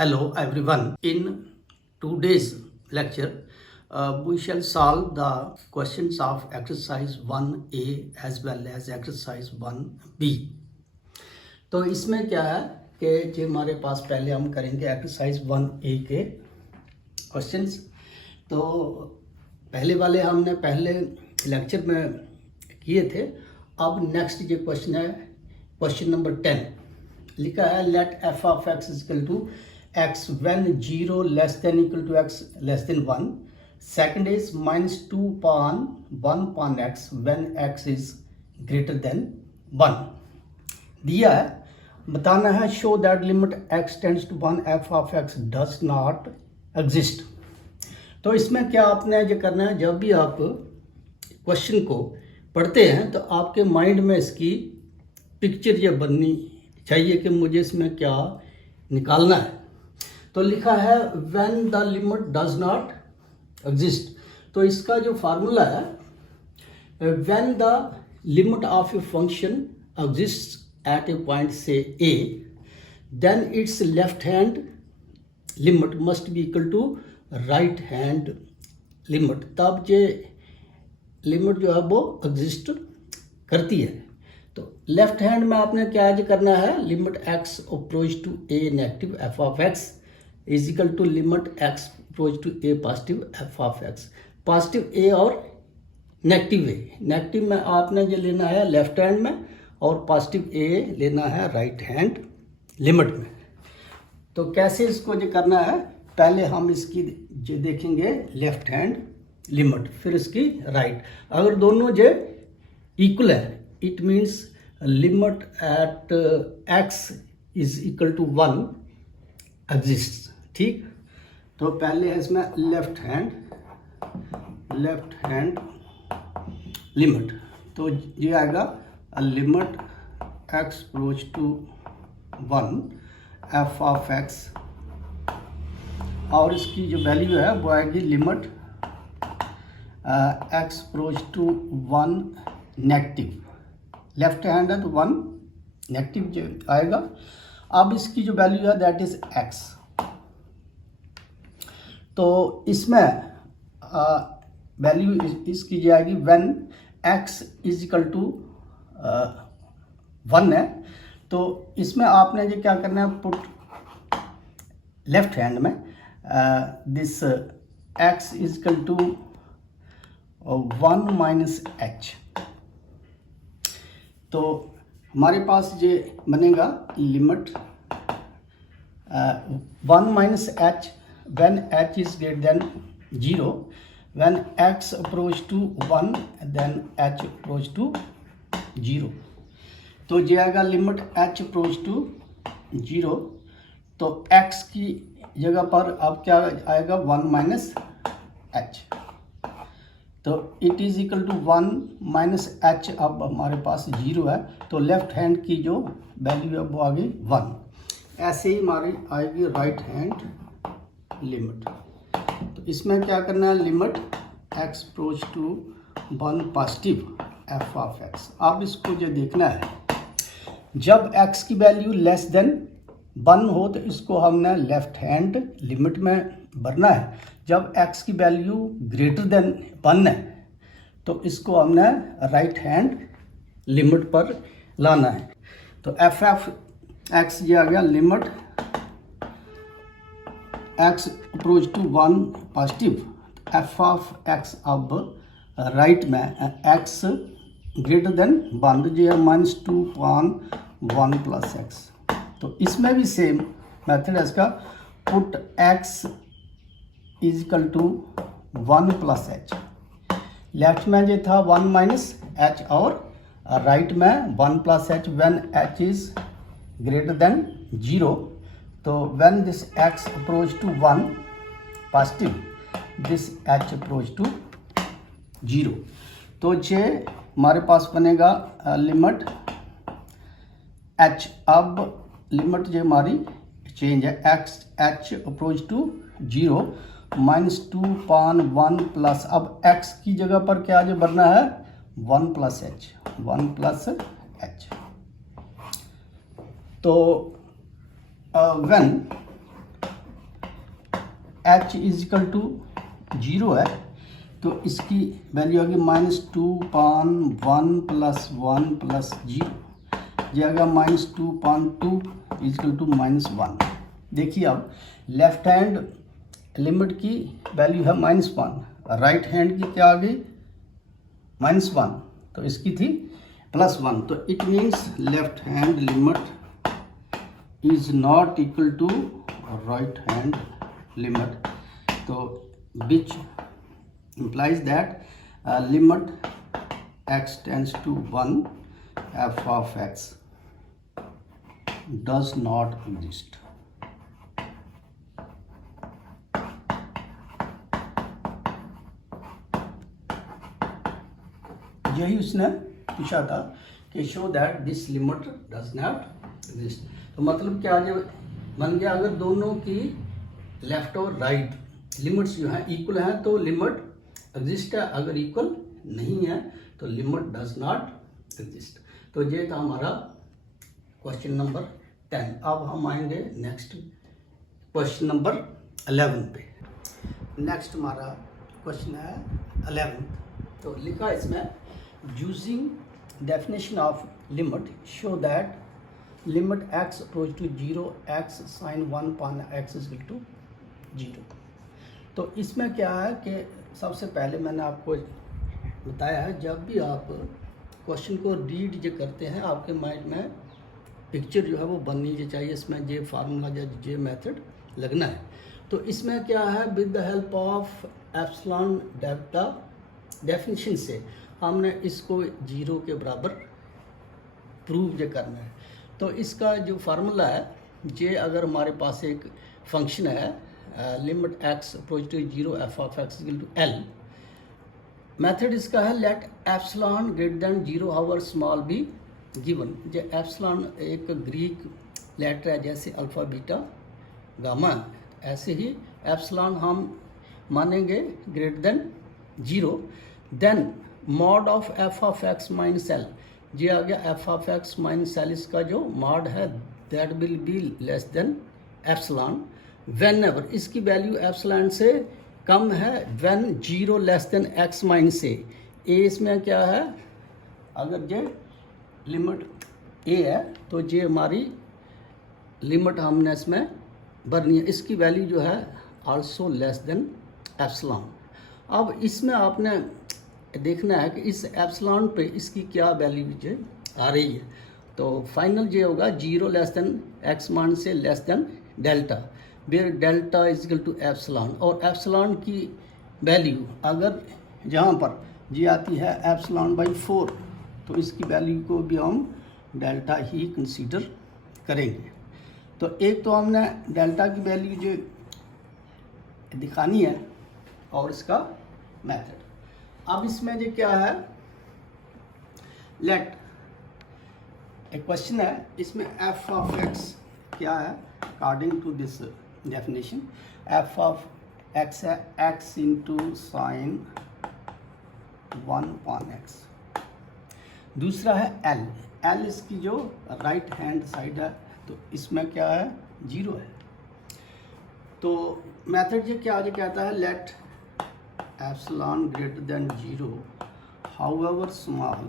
Hello everyone. In today's lecture, we shall solve the questions of exercise 1A as well as exercise 1B. तो इसमें क्या है कि जो हमारे पास पहले हम करेंगे एक्सरसाइज 1A के क्वेश्चंस। तो पहले वाले हमने पहले लेक्चर में किए थे। अब नेक्स्ट जो क्वेश्चन है क्वेश्चन नंबर 10 लिखा है let F of X equal to x when 0 less than equal to x less than 1. Second is minus 2 upon 1 upon x when x is greater than 1. दिया है बताना है show that limit x tends to 1 f of x does not exist. तो इसमें क्या आपने जो करना है, जब भी आप क्वेश्चन को पढ़ते हैं तो आपके माइंड में इसकी पिक्चर ये बननी चाहिए कि मुझे इसमें क्या निकालना है। तो लिखा है when the limit does not exist। तो इसका जो फार्मूला है when the limit of a function exists at a point say a, then its left hand limit must be equal to right hand limit। तब ये limit जो है वो exist करती है। तो लेफ्ट हैंड में आपने क्या करना है, limit x approach to a negative f of x is equal to limit x approach to a positive F of x. Positive a और नेगेटिव ए, नेगेटिव में आपने ये लेना है लेफ्ट हैंड में और पॉजिटिव ए लेना है राइट हैंड लिमिट में। तो कैसे इसको जो करना है, पहले हम इसकी जो देखेंगे लेफ्ट हैंड लिमिट, फिर इसकी राइट। अगर दोनों जो इक्वल है it means limit at X is equal to 1 exist. ठीक, तो पहले है इसमें लेफ्ट हैंड लिमिट। तो ये आएगा limit x approach to 1 F of X, और इसकी जो वैल्यू है वो आएगी limit x approach to 1 negative. Left hand है तो 1 नेगेटिव जो आएगा। अब इसकी जो वैल्यू है दैट इज एक्स। तो इसमें वैल्यू इसकी जाएगी when x is equal to 1 है। तो इसमें आपने जो क्या करना है, पुट लेफ्ट हैंड में this x is equal to 1 minus H. तो हमारे पास ये बनेगा limit 1 minus H when h is greater than 0, when x approach to 1 then h approach to 0। तो ये आएगा लिमिट h approach to 0। तो x की जगह पर अब क्या आएगा 1 माइनस एच। तो it is equal to 1 minus H. अब हमारे पास 0 है तो लेफ्ट हैंड की जो वैल्यू है वो आ गई 1। ऐसे ही हमारी आएगी राइट हैंड लिमिट। तो इसमें क्या करना है, limit x approach to 1 positive F of X. अब इसको जो देखना है, जब x की वैल्यू लेस देन 1 हो तो इसको हमने लेफ्ट हैंड लिमिट में भरना है। जब x की वैल्यू ग्रेटर देन 1 है तो इसको हमने राइट हैंड लिमिट पर लाना है। तो एफ ऑफ एक्स ये आ गया limit x approach to 1 positive F of X. अब राइट में x ग्रेटर देन 1 जो है -2 upon 1 प्लस एक्स। तो इसमें भी सेम मेथड है इसका, put x is equal to 1 plus H. Left में जो था 1 माइनस एच और राइट में 1 plus H when h is greater than 0। तो when this x approach to 1 positive, this h approach to 0। तो ये हमारे पास बनेगा लिमिट h। अब लिमिट जो हमारी चेंज है x h approach to 0 -2 upon 1 plus, अब x की जगह पर क्या जो भरना है 1 प्लस एच। तो when h is equal to 0 है, तो इसकी वैल्यू आ गई -2/1 + 1 + 0, ये आ गया -2/2 इजकल टू -1। देखिए अब लेफ्ट हैंड लिमिट की वैल्यू है -1, राइट हैंड की क्या आ गई -1, तो इसकी थी +1, तो it means left hand limit is not equal to right hand limit, तो which implies that limit x tends to 1 f of x does not exist. यही उसने पूछा था कि show that this limit does not exist. तो मतलब क्या जो बन गया, अगर दोनों की लेफ्ट और राइट लिमिट्स जो हैं इक्वल हैं तो लिमिट एग्जिस्ट है, अगर इक्वल नहीं है तो लिमिट डज नॉट एग्जिस्ट। तो ये था हमारा क्वेश्चन नंबर 10। अब हम आएंगे नेक्स्ट क्वेश्चन नंबर 11 पे। नेक्स्ट हमारा क्वेश्चन है 11। तो लिखा इसमें using definition of limit show that limit x approach to 0 x sin 1/x is equal to 0। तो इसमें क्या है कि सबसे पहले मैंने आपको बताया है, जब भी आप क्वेश्चन को रीड जो करते हैं आपके माइंड में पिक्चर जो है वो बननी चाहिए, इसमें ये फार्मूला या ये मेथड लगना है। तो इसमें क्या है, with the help of epsilon delta definition से हमने इसको 0 के बराबर प्रूव जो करना है। तो इसका जो फार्मूला है, ये अगर हमारे पास एक फंक्शन है limit x approach to 0 f of x equal to l, method इसका है let epsilon greater than 0 however small be given. जो एप्सिलॉन एक ग्रीक लेटर है, जैसे अल्फा बीटा गामा, ऐसे ही एप्सिलॉन हम मानेंगे greater than 0, then mod of f of x minus l, ये आ गया f of x minus l, इसका जो मॉड है that will be less than epsilon whenever, इसकी वैल्यू एप्सिलॉन से कम है when 0 less than x minus a. इसमें क्या है, अगर ये लिमिट a है तो ये हमारी लिमिट हमने इसमें भरनी है, इसकी वैल्यू जो है आल्सो लेस देन एप्सिलॉन। अब इसमें आपने देखना है कि इस एप्सिलॉन पे इसकी क्या वैल्यू आ रही है। तो फाइनल ये होगा 0 लेस देन x मान से less than delta, where delta is equal to epsilon, और एप्सिलॉन की वैल्यू अगर जहाँ पर जी आती है एप्सिलॉन बाई 4, तो इसकी वैल्यू को भी हम डेल्टा ही कंसीडर करेंगे। तो एक तो हमने डेल्टा की वैल्यू जो दिखानी है और इसका मेथड। अब इसमें जो क्या है, लेट एक क्वेश्चन है, इसमें f ऑफ x क्या है, according to this definition f of x है x इंटू साइन 1/x। दूसरा है l इसकी जो राइट हैंड साइड है, तो इसमें क्या है 0 है। तो मेथड ये क्या जो कहता है, let epsilon greater than 0 however small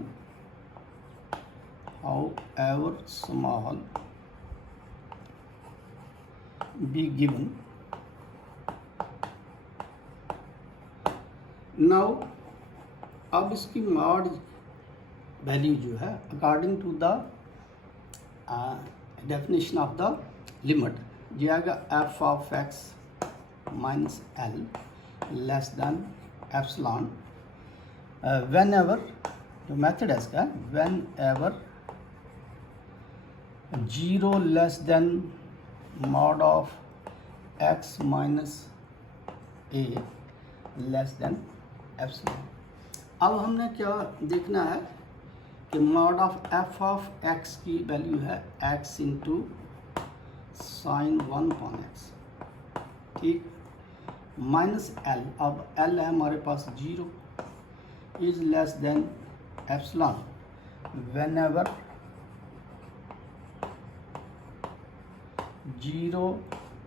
be given। Now अब इसकी मॉड वैल्यू जो है according to the definition of the limit, ये आएगा f of x minus l less than epsilon whenever, जो मेथड है इसका whenever 0 less than mod of x minus a less than epsilon. अब हमने क्या देखना है कि mod of f of x की वैल्यू है x इंटू साइन 1/x, ठीक, माइनस l, अब l है हमारे पास 0, is less than epsilon whenever 0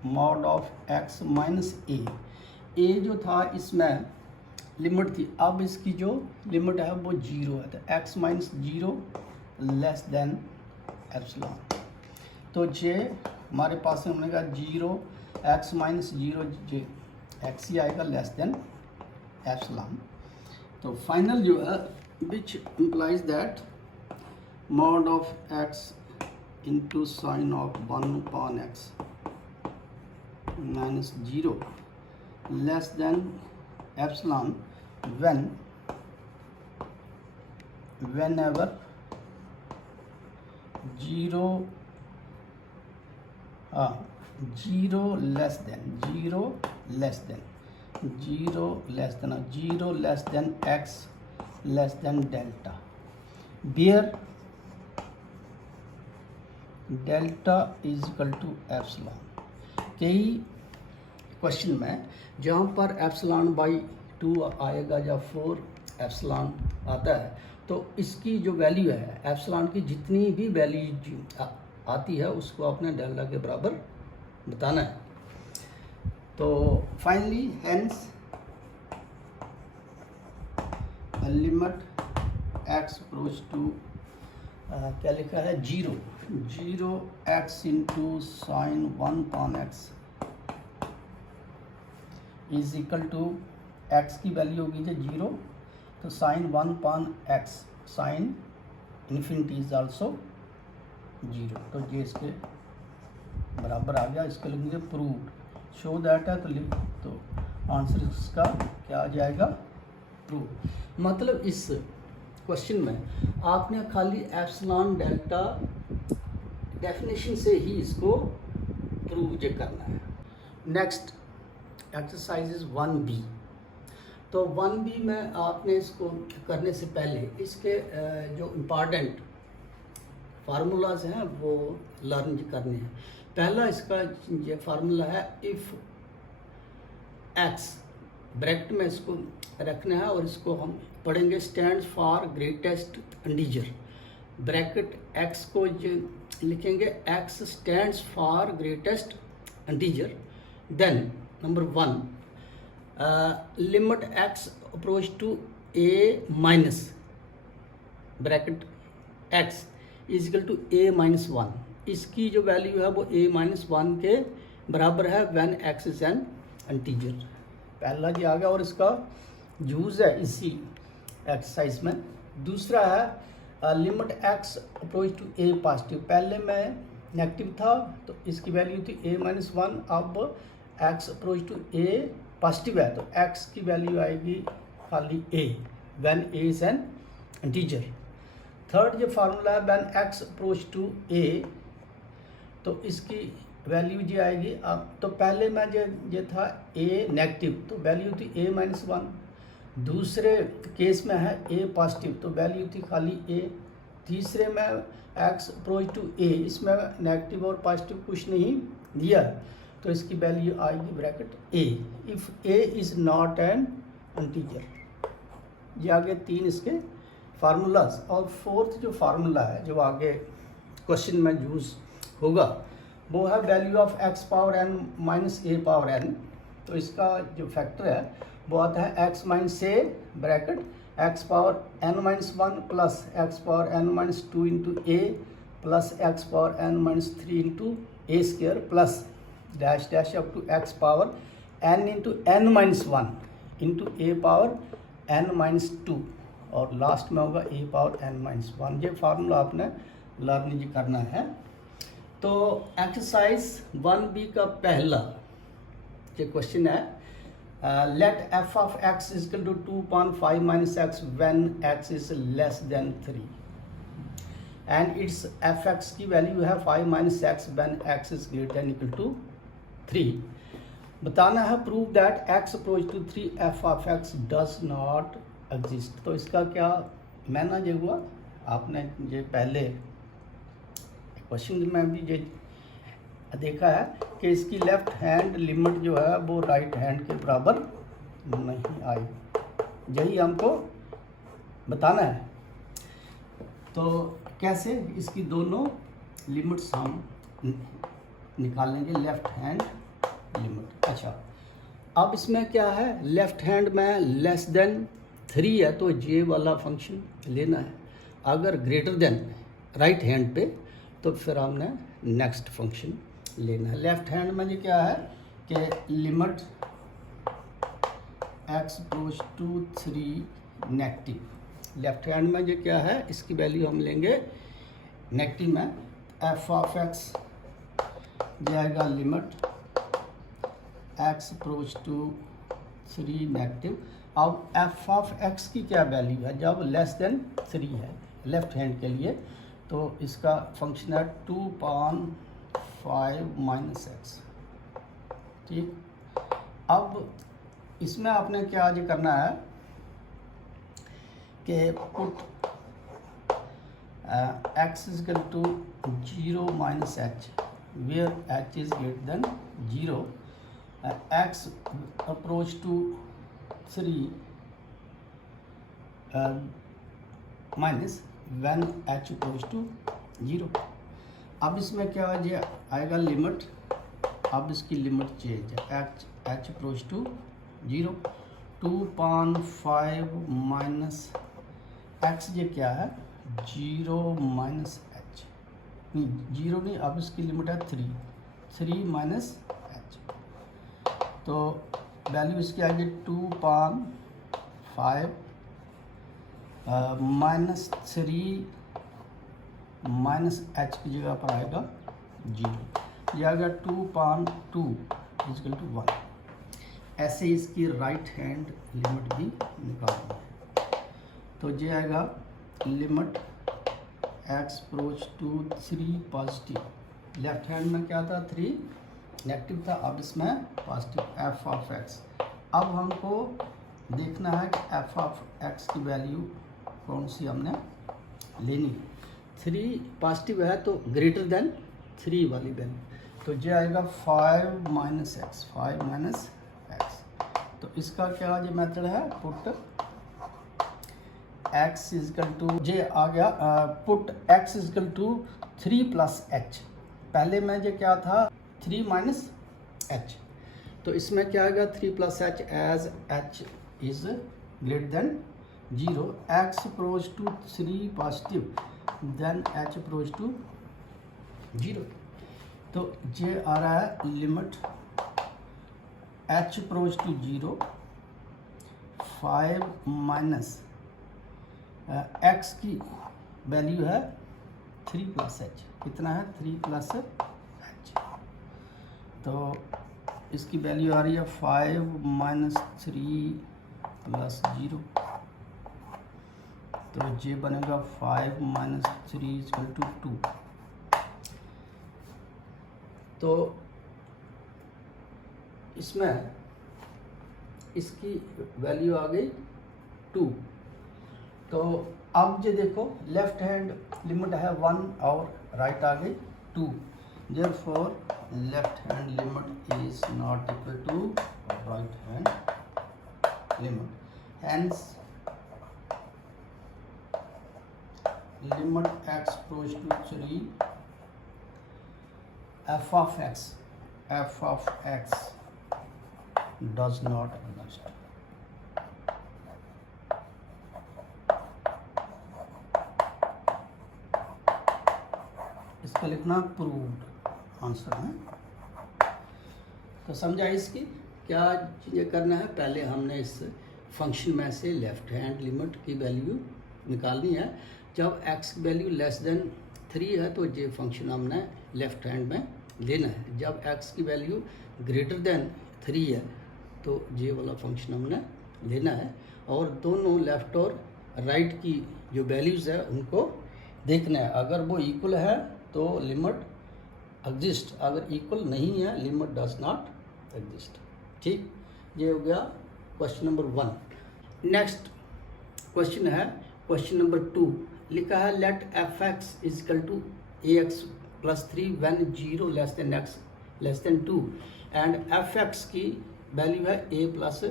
mod of x minus a, ए जो था इसमें लिमिट थी, अब इसकी जो लिमिट है वो 0 है, तो x minus 0 less than epsilon. तो जे हमारे पास हमने कहा 0 x माइनस 0 जे x ही आएगा लेस देन एप्सिलॉन। तो फाइनल जो है which implies that mod of x into sign of 1 upon x minus 0 less than epsilon whenever 0 less than x less than delta, where delta is equal to epsilon। कई question में जहाँ पर epsilon by 2 आएगा या 4 epsilon आता है, तो इसकी जो वैल्यू है एप्सिलॉन की जितनी भी वैल्यू आती है उसको आपने डेल्टा के बराबर बताना है। तो finally hence limit x approach to क्या लिखा है 0 x into sine 1 upon x is equal to x की वैल्यू होगी जो 0, तो sine 1 upon x sine infinity is also 0, तो ये इसके बराबर आ गया। इसके लिखेंगे प्रूव्ड, शो दैट है तो आंसर इसका क्या आ जाएगा प्रूव। मतलब इस क्वेश्चन में आपने खाली एप्सिलॉन डेल्टा डेफिनेशन से ही इसको प्रूव जे करना है। Next exercise is 1B। तो 1B में आपने इसको करने से पहले इसके जो इम्पॉर्टेंट फार्मूलाज हैं वो लर्न करने हैं। पहला इसका ये फार्मूला है इफ़ एक्स, ब्रैकेट में इसको रखना है और इसको हम पढ़ेंगे stands for greatest integer. Bracket x को लिखेंगे x stands for greatest integer. Then number 1 limit x approach to a minus bracket x is equal to a minus 1। इसकी जो वैल्यू है वो ए माइनस 1 के बराबर है when x is an integer. पहला जी आ गया और इसका यूज़ है इसी एक्सरसाइज में। दूसरा है limit x approach to a positive. पहले में नेगेटिव था तो इसकी वैल्यू थी ए माइनस 1, अब x approach to a positive है तो एक्स की वैल्यू आएगी खाली a when a is an integer. Third जो फार्मूला है when x approach to a, तो इसकी वैल्यू जी आएगी अब, तो पहले में जो था ए नेगेटिव तो वैल्यू थी ए माइनस 1। दूसरे केस में है ए पॉजिटिव तो वैल्यू थी खाली ए। तीसरे में एक्स अप्रोच टू ए, इसमें नेगेटिव और पॉजिटिव कुछ नहीं दिया तो इसकी वैल्यू आएगी bracket A if A is not an integer. ये आगे 3 इसके फार्मूलाज। और फोर्थ जो फार्मूला है जो आगे क्वेश्चन में यूज़ होगा वो है value of x power n minus a power n. तो इसका जो फैक्टर है वो आता है x minus a bracket x power n minus 1 plus x power n minus 2 into a plus x power n minus 3 into a square plus dash dash up to x power n into n minus 1 into a power n minus 2 और last में होगा ए power n minus 1। ये formula आपने learn करना है। तो exercise 1B का पहला जो क्वेश्चन है let F of x is equal to 2/5 minus x when x is less than 3 and it's f x की वैल्यू है 5 minus x when x is greater than equal to 3। बताना है prove that x approach to 3 f of x does not exist. तो इसका क्या मैना ये हुआ, आपने ये पहले क्वेश्चन में भी ये देखा है कि इसकी लेफ्ट हैंड लिमिट जो है वो राइट हैंड के बराबर नहीं आई, यही हमको बताना है। तो कैसे इसकी दोनों लिमिट्स हम निकालेंगे लेफ्ट हैंड लिमिट। अच्छा अब इसमें क्या है, लेफ्ट हैंड में लेस देन 3 है तो ये वाला फंक्शन लेना है, अगर ग्रेटर देन राइट हैंड पे तो फिर हमने नेक्स्ट फंक्शन लेना है। लेफ्ट हैंड में ये क्या है कि limit x approach to 3 negative, left hand में ये क्या है, इसकी वैल्यू हम लेंगे नेगेटिव में, f ऑफ x जाएगा limit x approach to 3 negative. अब f ऑफ x की क्या वैल्यू है, जब लेस देन 3 है लेफ्ट हैंड के लिए तो इसका फंक्शन है 2/5 माइनस x। ठीक, अब इसमें आपने क्या आज करना है कि put x is equal to 0 minus h where h is greater than 0, x approach to 3 minus when h approach to 0। अब इसमें क्या आएगा लिमिट, अब इसकी लिमिट चेंज है, h approach to 0 2/5 minus x, ये क्या है 0 माइनस h, नहीं 0 नहीं, अब इसकी लिमिट है 3 माइनस h, तो वैल्यू इसकी आएगी 2/5 माइनस 3 माइनस h की जगह पर आएगा 0, यह आएगा 2/2 इक्वल टू 1। ऐसे इसकी राइट हैंड लिमिट भी निकालनी है, तो ये आएगा limit x approach to 3 positive, left hand में क्या था 3 नेगेटिव था, अब इसमें पॉजिटिव f ऑफ x। अब हमको देखना है कि f ऑफ x की वैल्यू कौन सी हमने लेनी है, 3 पॉजिटिव है तो ग्रेटर देन 3 वाली वैल्यू, तो ये आएगा 5 माइनस एक्स, 5 माइनस एक्स। तो इसका क्या ये मेथड है, पुट x इजकल टू, ये आ गया put x is equal to 3 plus h, पहले में ये क्या था 3 माइनस एच, तो इसमें क्या आएगा 3 plus h as h is greater than 0, x approach to 3 positive then h approach to 0, तो ये आ रहा है limit h approach to 0 5 minus x की वैल्यू है 3 प्लस एच, कितना है 3 प्लस एच, तो इसकी वैल्यू आ रही है 5 माइनस 3 प्लस 0, तो ये बनेगा 5 माइनस 3 इक्वल टू 2। तो इसमें इसकी वैल्यू आ गई 2, तो अब ये देखो लेफ्ट हैंड लिमिट है 1 और राइट आ गई 2, therefore left hand limit is not equal to right hand limit, hence limit x approach to 3 f of x does not exist। इसका लिखना प्रूव्ड आंसर है। तो समझा इसकी क्या चीज़ें करना है, पहले हमने इस फंक्शन में से लेफ्ट हैंड लिमिट की वैल्यू निकालनी है, जब x की वैल्यू लेस देन 3 है तो ये फंक्शन हमने लेफ्ट हैंड में लेना है, जब x की वैल्यू ग्रेटर देन 3 है तो ये वाला फंक्शन हमने लेना है, और दोनों लेफ़्ट और राइट की जो वैल्यूज़ है उनको देखना है, अगर वो इक्वल है तो लिमिट एग्जिस्ट, अगर इक्वल नहीं है लिमिट डज नॉट एग्जिस्ट। ठीक, ये हो गया क्वेश्चन नंबर 1। नेक्स्ट क्वेश्चन है क्वेश्चन नंबर 2, लिखा है let f x is equal to a x plus 3 when 0 less than x less than 2 and f x की वैल्यू है a plus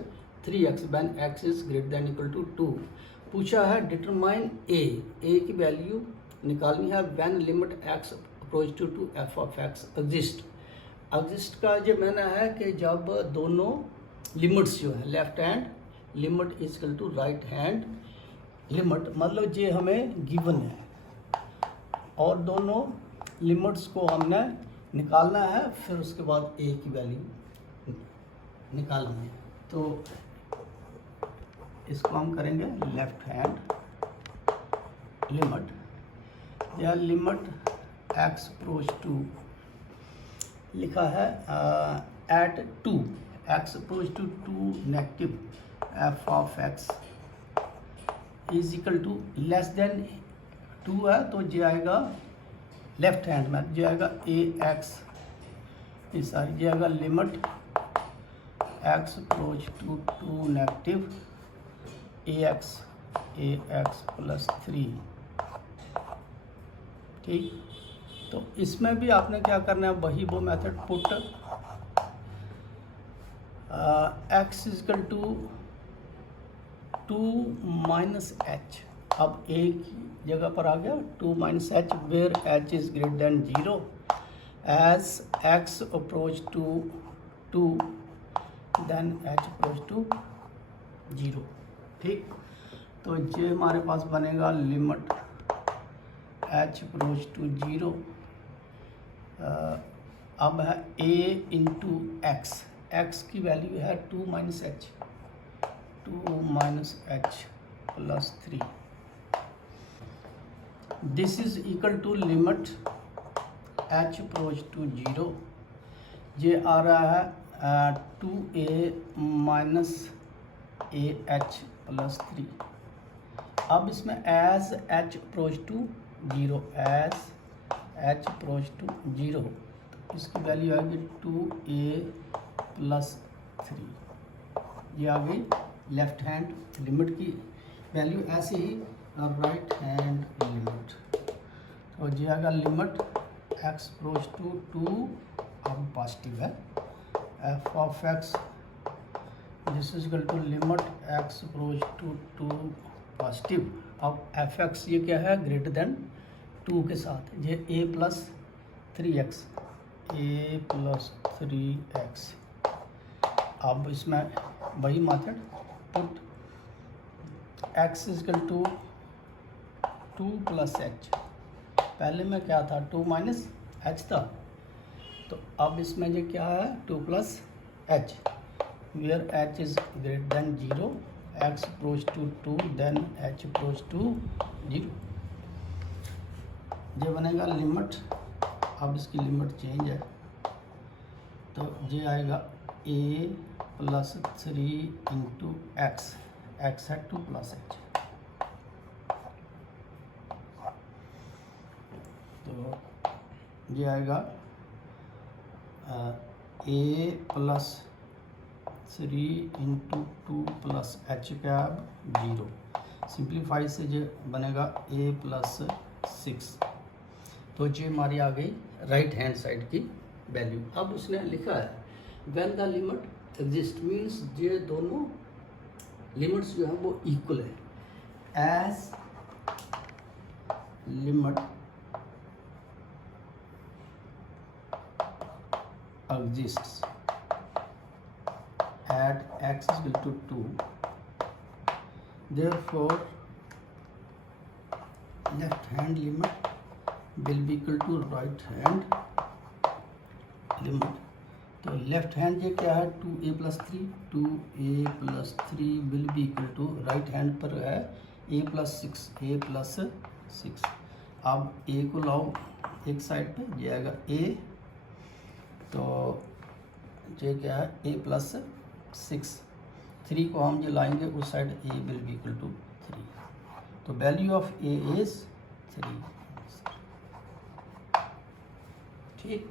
3x when x is greater than equal to 2। पूछा है determine a की value निकालनी है when limit x approach to f of x exist. Exist का जो माना है कि जब दोनों लिमिट्स जो है left hand limit is equal to right hand limit, मतलब ये हमें गिवन है और दोनों लिमिट्स को हमने निकालना है, फिर उसके बाद ए की वैल्यू निकालनी है। तो इसको हम करेंगे लेफ्ट हैंड लिमिट या लिमिट एक्स अप्रोच टू, लिखा है at 2 x approach to 2 negative f of x is equal to less than 2 है, तो ये आएगा लेफ्ट हैंड में, ये आएगा ए एक्स, ये आएगा limit x approach to 2 negative a x plus 3। ठीक, तो इसमें भी आपने क्या करना है, वही वो method put x is equal to 2 minus H, अब एक जगह पर आ गया 2 minus h where h is greater than 0 as x approach to 2 then h approach to 0। ठीक, तो ये हमारे पास बनेगा लिमिट एच अप्रोच टू 0, अब है a इंटू एक्स, एक्स की वैल्यू है 2 minus h plus 3, this is equal to limit h approach to 0, ये आ रहा है 2a minus A H plus 3। अब इसमें as h approach to 0, as h approach to 0, तो इसकी वैल्यू आएगी 2a प्लस 3, ये आ गई लेफ्ट हैंड लिमिट की वैल्यू। ऐसे ही राइट हैंड लिमिट, तो ये आएगा लिमिट एक्स अप्रोच टू 2, अब पॉजिटिव है, f of x this is equal to limit x approach to 2 positive, अब एफ एक्स ये क्या है, ग्रेटर देन 2 के साथ, ये ए प्लस 3x, ए प्लस 3x। अब इसमें वही method put x is equal to 2 plus h, पहले में क्या था 2 माइनस एच था, तो अब इसमें ये क्या है 2 plus h where h is greater than 0 x approach to 2 then h approach to 0, ये बनेगा लिमिट, अब इसकी लिमिट चेंज है, तो ये आएगा a plus 3 into x, x है 2 प्लस एच, तो ये आएगा a plus 3 into 2 plus H cab 0, simplify से ये बनेगा a प्लस 6, तो ये हमारी आ गई राइट हैंड साइड की वैल्यू। अब उसने लिखा है when the limit exist, means ये दोनों लिमिट्स जो है वो इक्वल है, as limit exists at x is equal to 2, therefore left hand limit will be equal to right hand limit, तो लेफ्ट हैंड ये क्या है 2a plus 3, 2a plus 3 will be equal to right hand पर है a plus 6, अब a को लाओ एक साइड पे, ये आएगा a, तो ये क्या है a प्लस 6, 3 को हम ये लाएंगे उस side a will be equal to 3, तो वैल्यू ऑफ a इज 3। ठीक,